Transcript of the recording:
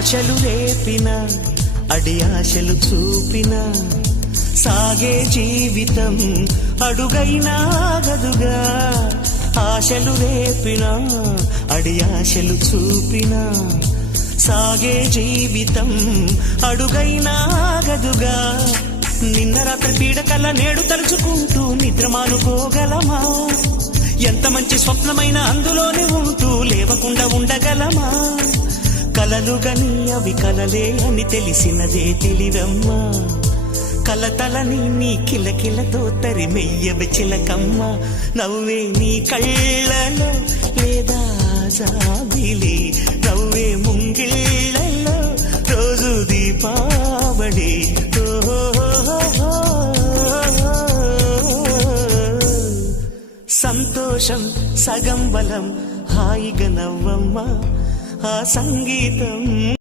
ఆశలు రేపిన అడి ఆశలు చూపిన సాగే జీవితం అడుగైనా ఆగదుగా ఆశలు రేపిన అడి ఆశలు చూపిన సాగే జీవితం అడుగైనా ఆగదుగా నిన్న రాత్రి పీడకల్ల నేడు తలుచుకుంటూ నిద్రమానుకోగలమా ఎంత మంచి స్వప్నమైన అందులోనే ఉంటూ లేవకుండా ఉండగలమా కలలు గని అవి కలలే అని తెలిసినదే తెలివమ్మా కలతలని నీ కిలకిలతో తరిమెయ్యవి చిలకమ్మ నవ్వే నీ కళ్ళలో లేదా జాబిలి నవ్వే ముంగిళ్ళలో రోజు దీపావళి సంతోషం సగం బలం హాయిగా నవ్వమ్మా ఆ సంగీతం